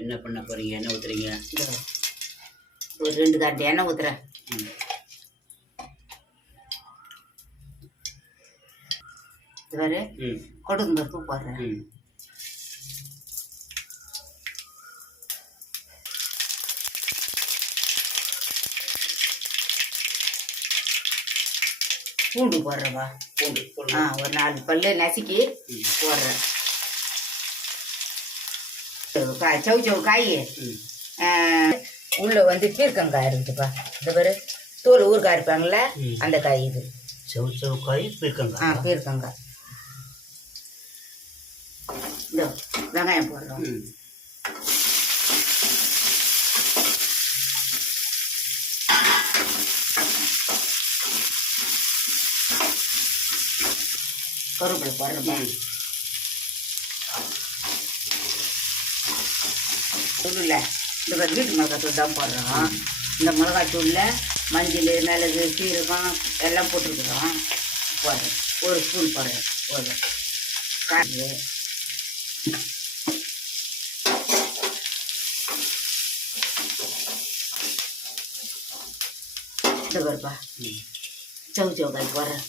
என்ன பண்ண போகிறீங்க? எண்ணெய் ஊற்றுறீங்க? ஒரு 2 கரண்டி எண்ணெய் ஊற்றுறேன். இது வேறு கொடுக்கும் பருப்பு போடுறேன். பூண்டு போடுறவா? பூண்டு ஒரு 4 பல்லு நசுக்கி போடுறேன். சவு காய் உள்ள வந்து பீர்க்கங்காய் இருக்குதுப்பா. இந்த பேர் தோல் ஊறுகாய் இருப்பாங்கள்ல, அந்த காய் இது. சவு காய் பீர்க்கங்காய். பீர்க்கங்காய். இந்த வெங்காயம் போடுறோம். கருவேப்பிலை போடுறோம். தூள்ல இந்த வீட்டு மிளகாத்தூள் தான் போடுறோம். இந்த மிளகாத்தூளில் மஞ்சள், மிளகு, சீரகம் எல்லாம் போட்டுருக்குறோம். போடுறேன். 1 ஸ்பூன் போடுறேன். போதும். காய்ச்சி இந்த வருப்பா சவு காய் போடுறேன்.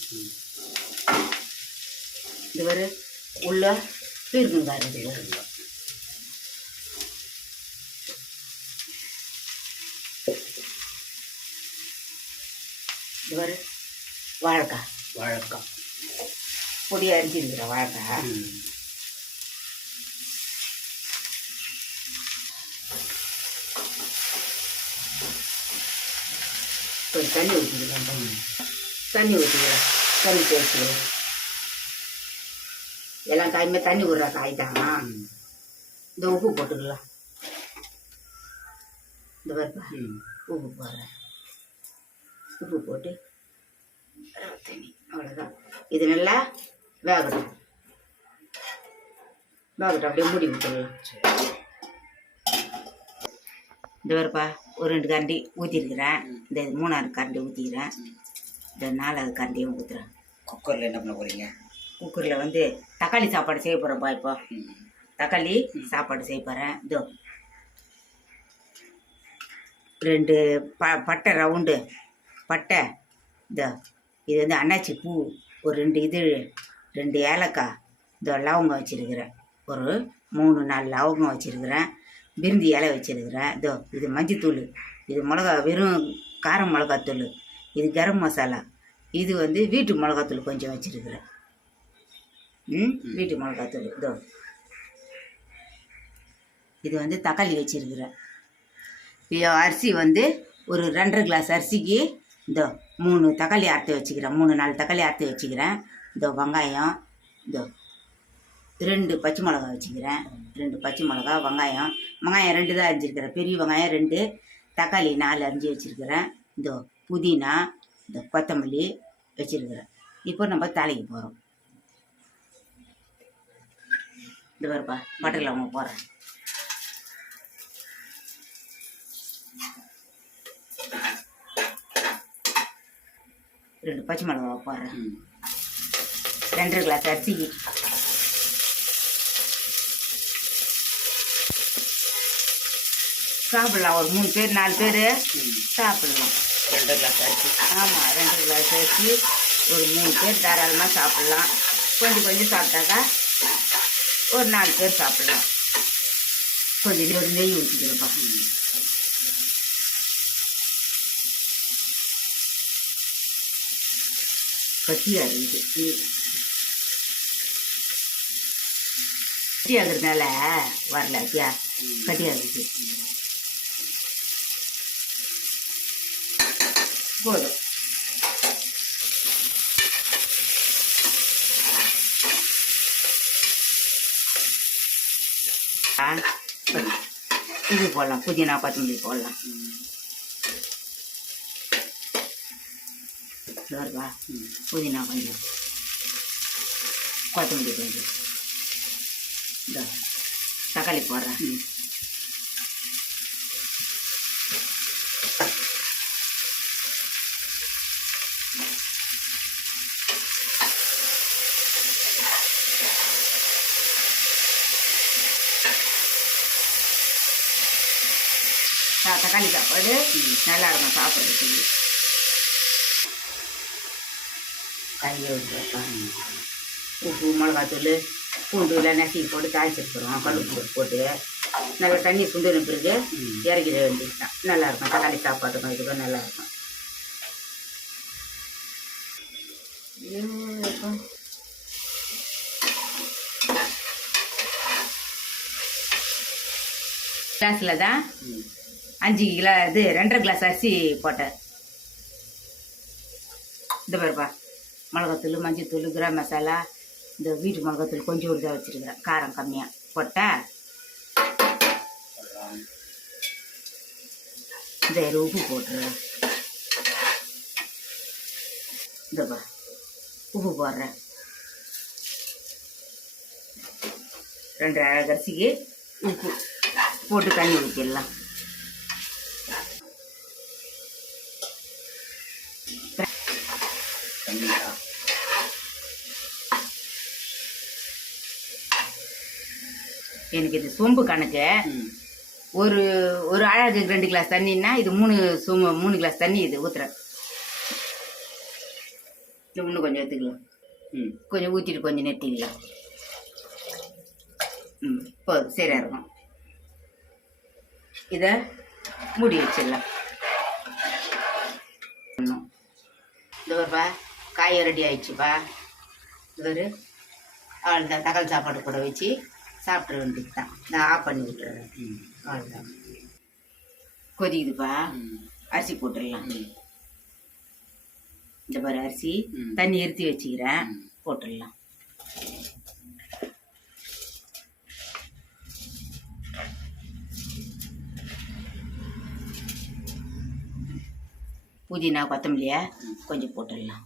இது வரு உள்ள பீர்க்கங்காய் இருக்குது. இது வரு வாழைக்காய் பொடியாக அரிஞ்சிருக்கிற வாழைக்காய். கொஞ்சம் தண்ணி ஊற்றிக்கலாம். தண்ணி ஊற்றிக்கலாம். தண்ணி தேய்ச்சிக்கலாம். எல்லாம் காயுமே தண்ணி விடுற காய் தான். இந்த உப்பு போட்டுக்கலாம். இந்த பருப்பா உப்பு போடுறேன். உப்பு போட்டு தண்ணி அவ்வளோதான். இது நல்லா வேகட்டும். அப்படியே மூடி விட்டுடலாம். இந்த பருப்பா ஒரு 2 கரண்டி ஊற்றிருக்கிறேன். இந்த 3ஆவது கரண்டி ஊற்றிக்கிறேன். இந்த 4ஆவது கரண்டியும் ஊற்றுறேன். குக்கரில் என்ன பண்ண போகிறீங்க? குக்கரில் வந்து தக்காளி சாப்பாடு செய்ய போகிறேன்ப்பா. இப்போ தக்காளி சாப்பாடு செய்ய போகிறேன். இதோ 2 பட்டை ரவுண்டு பட்டை. இதோ இது வந்து அன்னாச்சி பூ. ஒரு 2 இதழ், 2 ஏலக்காய். இதோ லவங்கம் வச்சுருக்கிறேன். ஒரு 3-4 லவங்கம் வச்சுருக்கிறேன். பிரிந்தி இலை வச்சுருக்கிறேன். இதோ இது மஞ்சத்தூள். இது மிளகா, வெறும் காரம் மிளகாத்தூள். இது கரம் மசாலா. இது வந்து வீட்டு மிளகாத்தூள் கொஞ்சம் வச்சுருக்கிறேன். வீட்டு மிளகாத்தூள். இதோ இது வந்து தக்காளி வச்சுருக்கிறேன். அரிசி வந்து ஒரு 2.5 கிளாஸ் அரிசிக்கு இதோ 3 தக்காளி அறுத்து வச்சுக்கிறேன். 3-4 தக்காளி அறுத்து வச்சுக்கிறேன். இதோ வெங்காயம். இதோ 2 பச்சை மிளகா வச்சுக்கிறேன். 2 பச்சை மிளகா, வெங்காயம் 2 தான் அரிஞ்சிருக்கிறேன். பெரிய வெங்காயம் 2, தக்காளி 4 அரிஞ்சு வச்சுருக்கிறேன். இதோ புதினா, இந்த கொத்தமல்லி வச்சுருக்கிறேன். இப்போ நம்ம தாளிக்க போகிறோம். இந்த பாருப்பா பட்டரில் அவங்க போடுறேன். ரெண்டு பச்சை மிளகா போடுறேன். 2.5 கிளாஸ் அரிசிக்கு சாப்பிடலாம். ஒரு 3 பேர் 4 பேர் சாப்பிடலாம். 2 கிளாஸ் அரிசி. ஆமாம், 2 கிளாஸ் அரிசி ஒரு 3 பேர் தாராளமாக சாப்பிட்லாம். கொஞ்சம் கொஞ்சம் சாப்பிட்டாக்கா ஒரு 4 பேர் சாப்பிட்லாம். கொஞ்சம் ஒரு நெய் ஊற்றிக்கிறப்பா. கட்டியாக இருக்குது. கட்டி ஆகுறதுனால வரல. அப்படியா கட்டியாக இருக்குது. போதும். இது போடலாம், புதினா கொத்தமல்லி போடலாம். சரிவா? புதினா கொஞ்சம், கொத்தமல்லி கொஞ்சம், இந்த தக்காளி போடுறேன். தக்காளி சாப்பாடு நல்லா இருக்கும் சாப்பிட்றதுக்கு. காயை விட்டுருப்பேன். உப்பு மிளகாத்தூள் பூண்டு எல்லாம் நசுக்கி போட்டு தாளிச்சிருக்கிறோம். கல் போட்டு நல்லா தண்ணி சுண்டுன பிறகு இறக்கிட வேண்டியது தான். நல்லாயிருக்கும் தக்காளி சாப்பாட்டுக்கும் இதுக்கும் நல்லாயிருக்கும். கிளாஸில் தான் 5 கிலோ இது 2.5 கிளாஸ் அரிசி போட்டேன். இந்த பாருப்பா, மிளகாத்தூள் மஞ்சத்தூள் கரம் மசாலா இந்த வீட்டு மிளகாத்தூள் கொஞ்சம் தான் வச்சுருக்கிறேன், காரம் கம்மியாக போட்டேன். இந்த உப்பு போட்டுறேன். இந்தப்பா உப்பு போடுறேன். 2 அரிசிக்கு உப்பு போட்டு தண்ணி ஊற்றிடலாம். எனக்கு இது சொம்பு கணக்கு. ஒரு அழகு 2 கிளாஸ் தண்ணின்னா இது 3 கிளாஸ் தண்ணி இது ஊற்றுறேன். இன்னும் கொஞ்சம் எடுத்துக்கலாம். கொஞ்சம் ஊற்றிட்டு கொஞ்சம் நிறுத்திக்கலாம். போதும், சரியாக இருக்கும். இதை மூடி வச்சிடலாம். இந்த ஒருப்பா காயை ரெடி ஆயிடுச்சுப்பா. இது அவ்வளோதான், தக்காளி சாப்பாடு கூட வச்சு சாப்பிட்ற வேண்டியது தான். நான் ஆஃப் பண்ணி விட்டுறேன். அவ்வளோதான், கொதிக்குதுப்பா. அரிசி போட்டுடலாம். இந்த பாரு அரிசி தண்ணி எடுத்து வச்சுக்கிறேன், போட்டுடலாம். புதினா கொத்தமல்லியை கொஞ்சம் போட்டுடலாம்.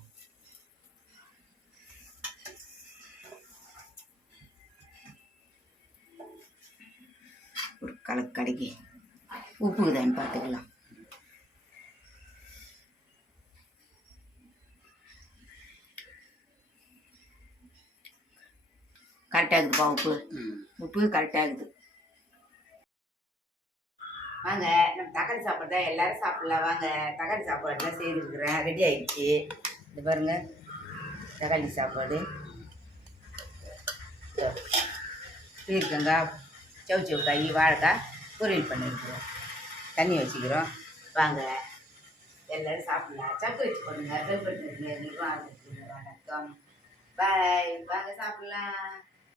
ஒரு கடைக்கு உப்புக்குதான்னு பார்த்துக்கலாம். கரெக்டாக இருக்குதுப்பா, உப்பு கரெக்டாக இருக்குது. வாங்க, நம்ம தக்காளி சாப்பாடு தான் எல்லோரும் சாப்பிட்லாம். வாங்க, தக்காளி சாப்பாடு தான் செய்துருக்குறேன், ரெடி ஆகிடுச்சு. இது பாருங்க, தக்காளி சாப்பாடு பீர்க்கங்காய் சவு காய் வாழைக்காய் பொரியல் பண்ணியிருக்கிறோம். தண்ணி வச்சுக்கிறோம். வாங்க எல்லோரும் சாப்பிட்லாம். சப்ஸ்கிரைப் பண்ணுங்க, பெல் பட்டன். வணக்கம், பாய். வாங்க சாப்பிட்லாம்.